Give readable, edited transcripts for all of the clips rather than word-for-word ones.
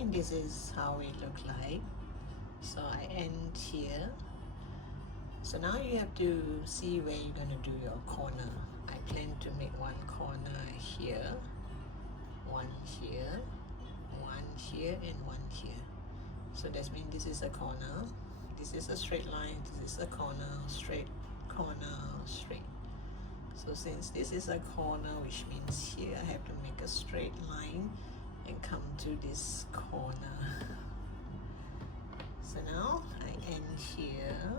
and this is how it look like. So I end here. So now you have to see where you're gonna do your corner. I plan to make one corner here, one here, one here, and one here. So that means this is a corner, this is a straight line, this is a corner, straight, corner, straight. So since this is a corner, which means here I have to make a straight line and come to this corner. So now I end here.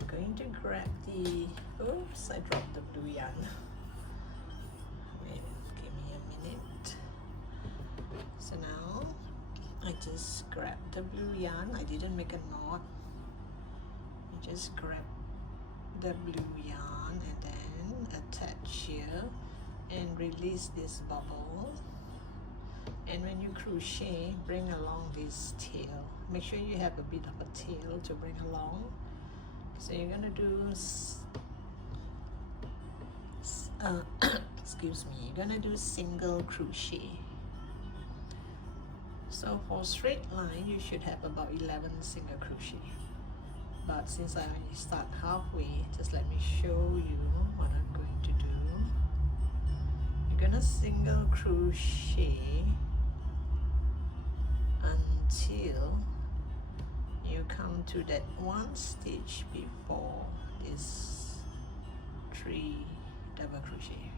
I'm going to grab the, oops, I dropped the blue yarn. Wait, give me a minute. So now I just grab the blue yarn. I didn't make a knot. I just grab the blue yarn and then attach here and release this bubble. And when you crochet, bring along this tail. Make sure you have a bit of a tail to bring along. So you're gonna do, excuse me, you're gonna do single crochet. So for straight line, you should have about 11 single crochet. But since I only start halfway, just let me show you what I'm going to do. You're gonna single crochet until you come to that one stitch before this 3 double crochet.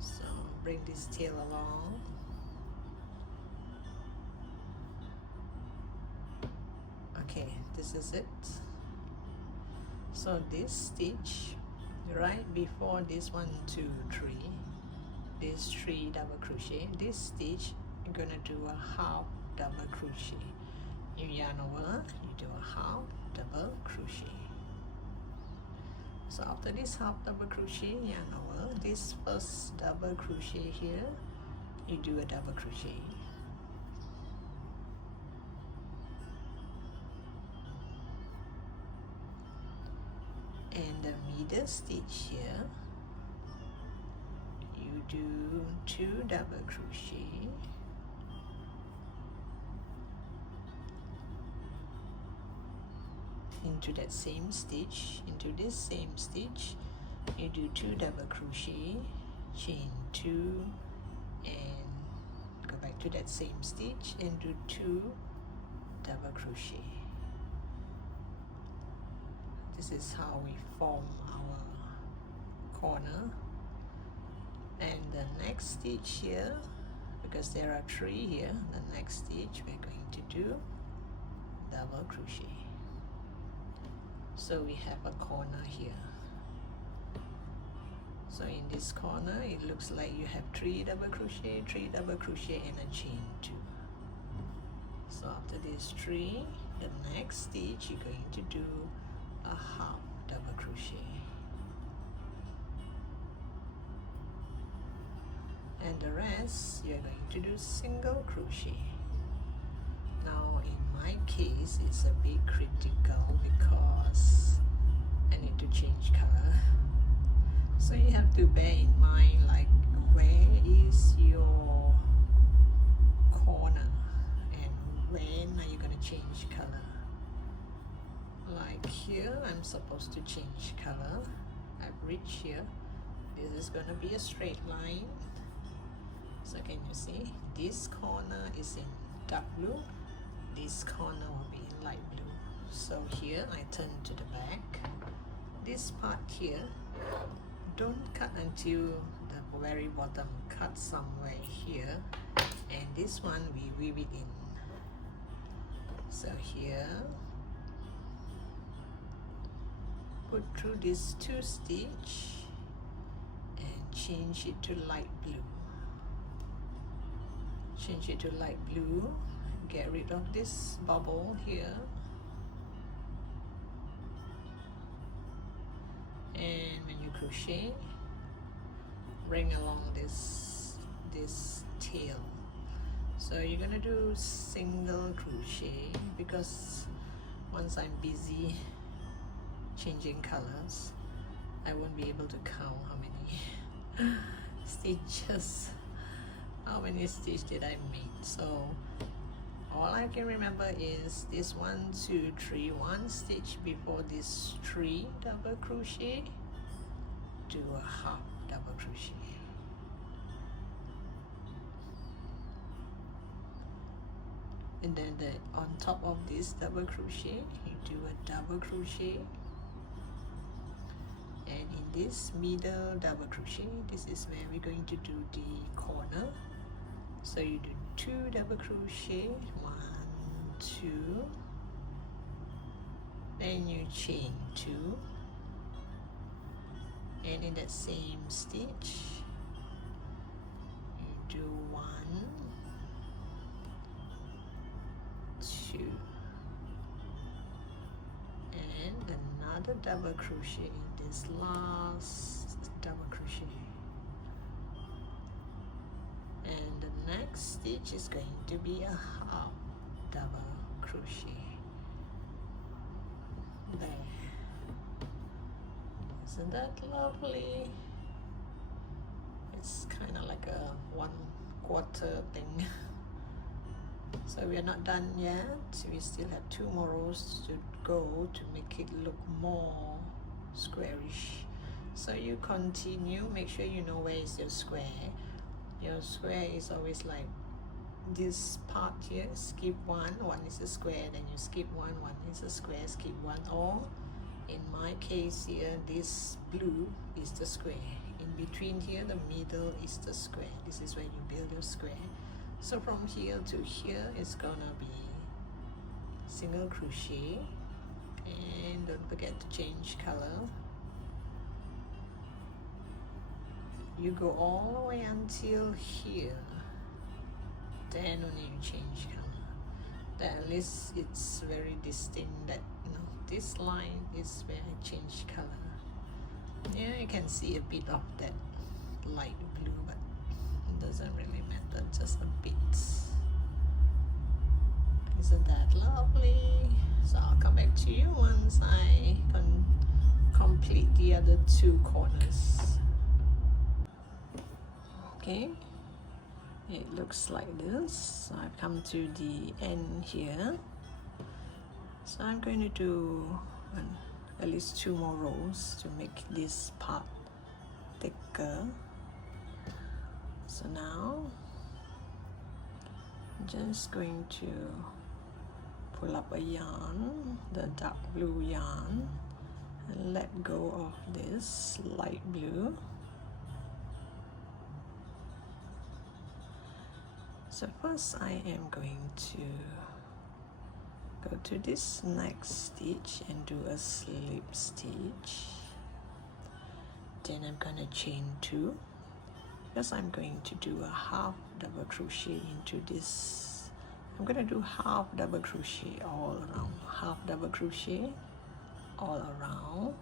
So bring this tail along. Okay, this is it. So this stitch right before this 1, 2, 3, this 3 double crochet, this stitch you're gonna do a half double crochet. You yarn over, you do a half double crochet. So after this half double crochet, yarn over, this first double crochet here, you do a double crochet. And the middle stitch here, you do 2 double crochet, into that same stitch, into this same stitch, you do 2 double crochet, chain 2, and go back to that same stitch and do 2 double crochet. This is how we form our corner. And the next stitch here, because there are 3 here, the next stitch we're going to do double crochet. So we have a corner here. So in this corner, it looks like you have 3 double crochet, 3 double crochet, and a chain 2. So after this 3, the next stitch you're going to do a half double crochet. And the rest you're going to do single crochet. Now in my case it's a bit critical because I need to change color. So you have to bear in mind, like, where is your corner and when are you going to change color. Like here I'm supposed to change color. I've reached here. This is going to be a straight line. So can you see, this corner is in dark blue, this corner will be in light blue. So here I turn to the back. This part here, don't cut until the very bottom, cut somewhere here, and this one we weave it in. So here, put through this 2 stitch and change it to light blue. Change it to light blue, get rid of this bubble here, and when you crochet, bring along this tail. So you're gonna do single crochet, because once I'm busy changing colors, I won't be able to count how many stitches. How many stitches did I make? So all I can remember is this 1 2 3 1 stitch before this 3 double crochet, do a half double crochet, and then on top of this double crochet you do a double crochet, and in this middle double crochet, this is where we're going to do the corner. So you do 2 double crochet, 1 2, then you chain 2, and in that same stitch you do 1 2 and another double crochet in this last double crochet, and the next stitch is going to be a half double crochet. There. Isn't that lovely? It's kind of like a 1/4 thing. So we are not done yet. We still have 2 more rows to go to make it look more squarish. So you continue, make sure you know where is your square. Your square is always like this part here, skip 1 is a square, then you skip 1 is a square, skip 1, or in my case here, this blue is the square. In between here, the middle is the square. This is where you build your square. So from here to here, it's gonna be single crochet, and don't forget to change color. You go all the way until here, then only you change color. Then at least it's very distinct that, you know, this line is where I change color. Yeah, you can see a bit of that light blue, but it doesn't really matter, just a bit. Isn't that lovely? So I'll come back to you once I can complete the other 2 corners. Okay, it looks like this. I've come to the end here, so I'm going to do at least 2 more rows to make this part thicker. So now I'm just going to pull up a yarn, the dark blue yarn, and let go of this light blue. So first I am going to go to this next stitch and do a slip stitch. Then I'm gonna chain 2, because I'm going to do a half double crochet into this. I'm gonna do half double crochet all around, half double crochet all around,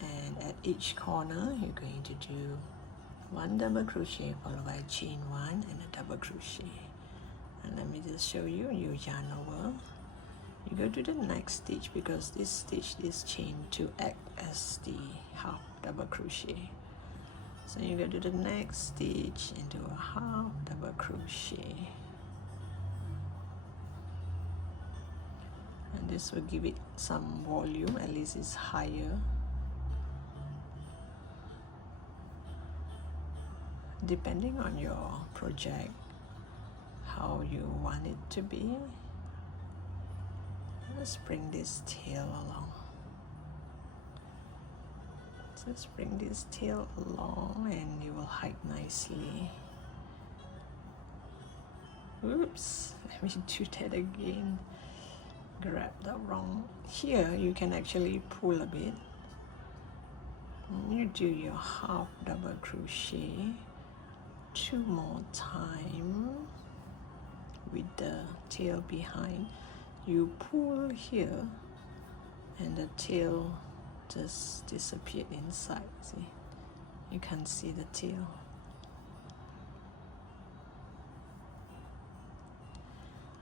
and at each corner you're going to do 1 double crochet followed by chain 1 and a double crochet. And let me just show you, you yarn over, you go to the next stitch, because this stitch is chained to act as the half double crochet. So you go to the next stitch and do a half double crochet, and this will give it some volume, at least it's higher. Depending on your project, how you want it to be. Let's bring this tail along. Just bring this tail along and you will hide nicely. Oops, let me do that again. Grab the wrong. Here you can actually pull a bit. You do your half double crochet 2 more times with the tail behind. You pull here and the tail just disappeared inside. See, you can see the tail.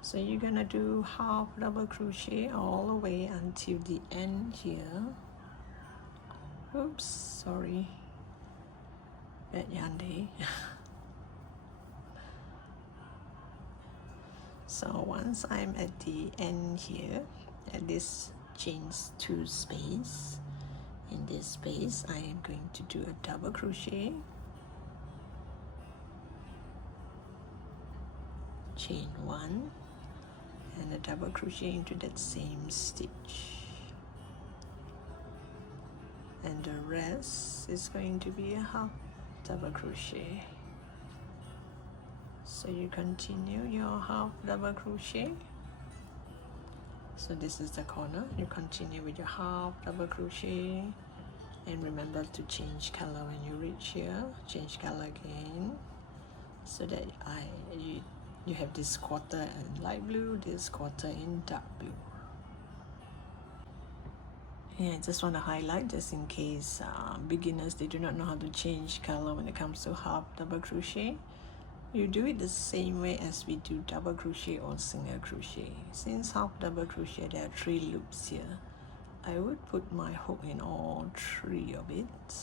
So you're gonna do half double crochet all the way until the end here. Oops, sorry, bad yarn day. So once I'm at the end here, at this chain 2 space, in this space I am going to do a double crochet, chain 1, and a double crochet into that same stitch, and the rest is going to be a half double crochet. So you continue your half double crochet. So this is the corner. You continue with your half double crochet, and remember to change color when you reach here. Change color again, so that you have this quarter in light blue, this quarter in dark blue. Yeah, I just want to highlight, just in case beginners, they do not know how to change color when it comes to half double crochet. You do it the same way as we do double crochet or single crochet. Since half double crochet, there are 3 loops here. I would put my hook in all 3 of it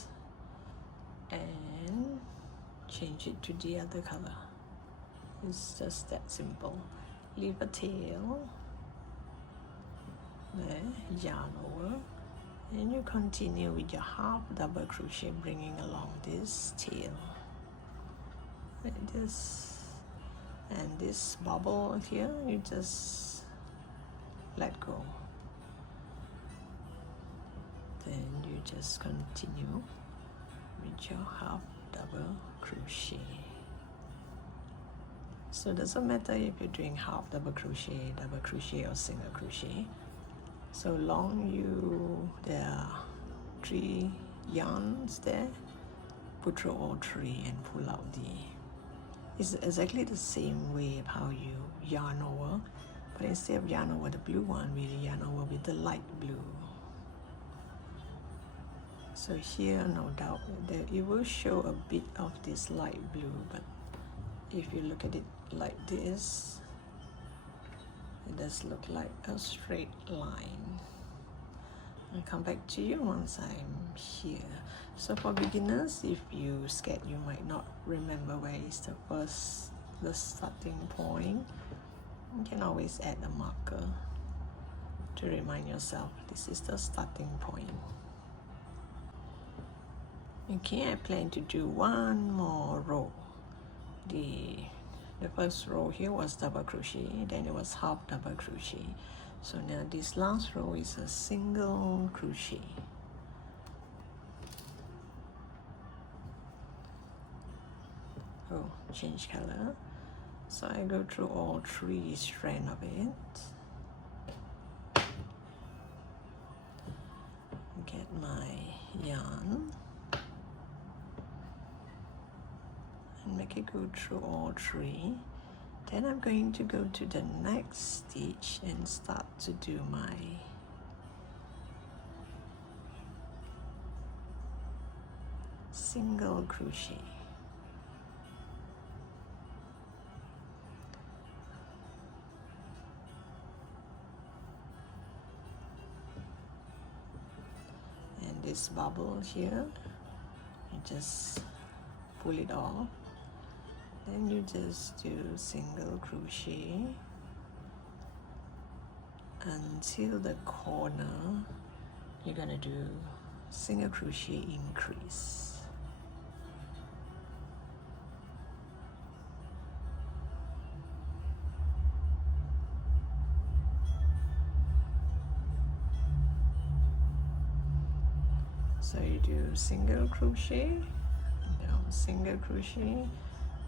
and change it to the other color. It's just that simple. Leave a tail there, yarn over, and you continue with your half double crochet, bringing along this tail like this, and this bubble here you just let go. Then you just continue with your half double crochet. So it doesn't matter if you're doing half double crochet, double crochet, or single crochet, so long there are 3 yarns there, put through all 3 and pull out it's exactly the same way of how you yarn over, but instead of yarn over the blue one, we yarn over with the light blue. So here, no doubt, it will show a bit of this light blue, but if you look at it like this, it does look like a straight line. I'll come back to you once I'm here. So for beginners, if you scared you might not remember where is the starting point, you can always add a marker to remind yourself this is the starting point. Okay, I plan to do 1 more row. The first row here was double crochet, then it was half double crochet. So now this last row is a single crochet. Oh, change color. So I go through all 3 strands of it. Get my yarn and make it go through all 3. Then I'm going to go to the next stitch and start to do my single crochet. And this bubble here, you just pull it off. Then you just do single crochet until the corner. You're gonna do single crochet increase. So you do single crochet, down single crochet,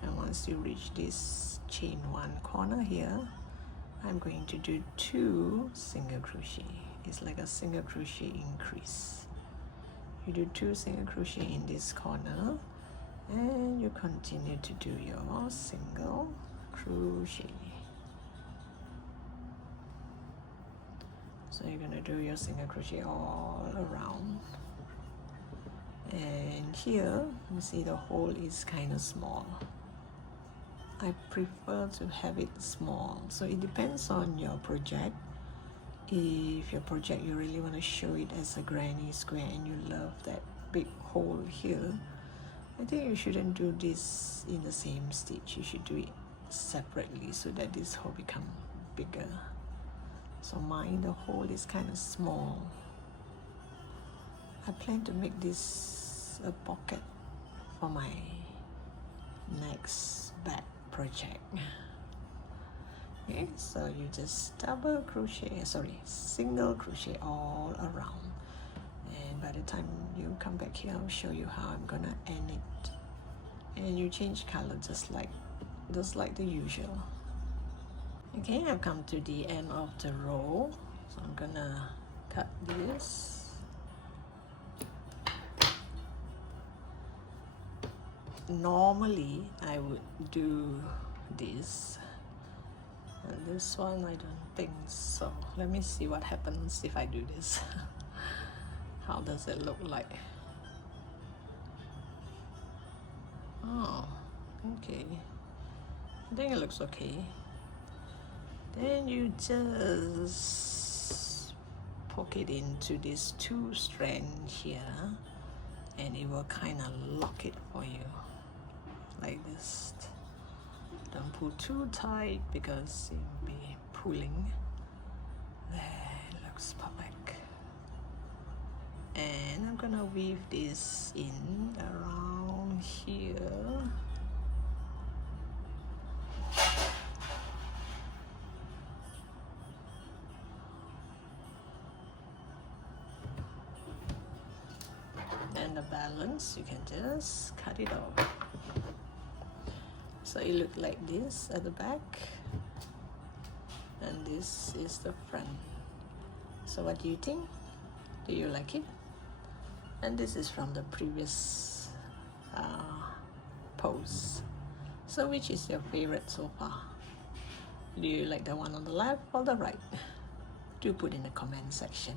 and once you reach this chain 1 corner here, I'm going to do 2 single crochet. It's like a single crochet increase. You do 2 single crochet in this corner, and you continue to do your single crochet. So you're gonna do your single crochet all around. And here, you see the hole is kind of small. I prefer to have it small, so it depends on your project. If your project you really want to show it as a granny square and you love that big hole here, I think you shouldn't do this in the same stitch. You should do it separately so that this hole become bigger. So mine, the hole is kind of small. I plan to make this a pocket for my next bag project. Okay, so you just single crochet all around, and by the time you come back here, I'll show you how I'm gonna end it. And you change color just like the usual. Okay, I've come to the end of the row, so I'm gonna cut this. Normally I would do this, and this one I don't think so. Let me see what happens if I do this. How does it look like? Oh, okay, I think it looks okay. Then you just poke it into these two strands here, and it will kind of lock it for you like this. Don't pull too tight because it will be pulling. There, it looks perfect. And I'm gonna weave this in around here. And the balance, you can just cut it off. So it looks like this at the back, and this is the front. So what do you think? Do you like it? And this is from the previous pose. So which is your favorite so far? Do you like the one on the left or the right? Do put in the comment section.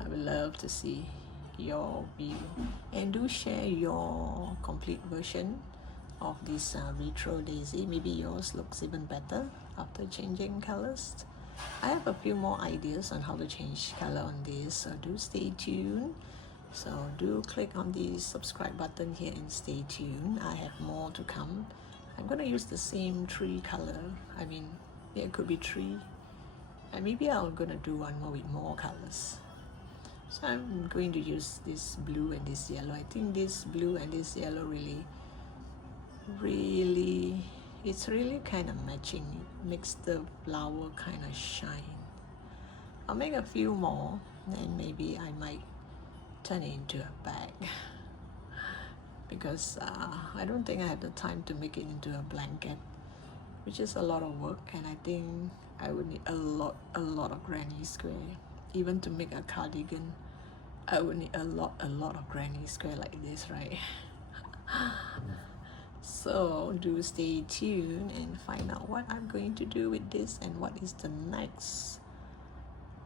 I would love to see your view, and do share your complete version of this retro daisy. Maybe yours looks even better after changing colors. I have a few more ideas on how to change color on this, so do stay tuned. So do click on the subscribe button here and stay tuned. I have more to come. I'm gonna use the same three color. I mean, it could be three, and maybe I'm gonna do one more with more colors. So I'm going to use this blue and this yellow. I think this blue and this yellow really, it's really kind of matching. It makes the flower kind of shine. I'll make a few more, and maybe I might turn it into a bag because I don't think I have the time to make it into a blanket, which is a lot of work, and I think I would need a lot of granny square. Even to make a cardigan, I would need a lot of granny square like this, right? So do stay tuned and find out what I'm going to do with this and what is the next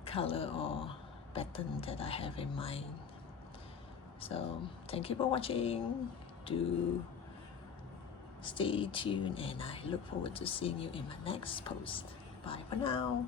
color or pattern that I have in mind. So thank you for watching. Do stay tuned, and I look forward to seeing you in my next post. Bye for now.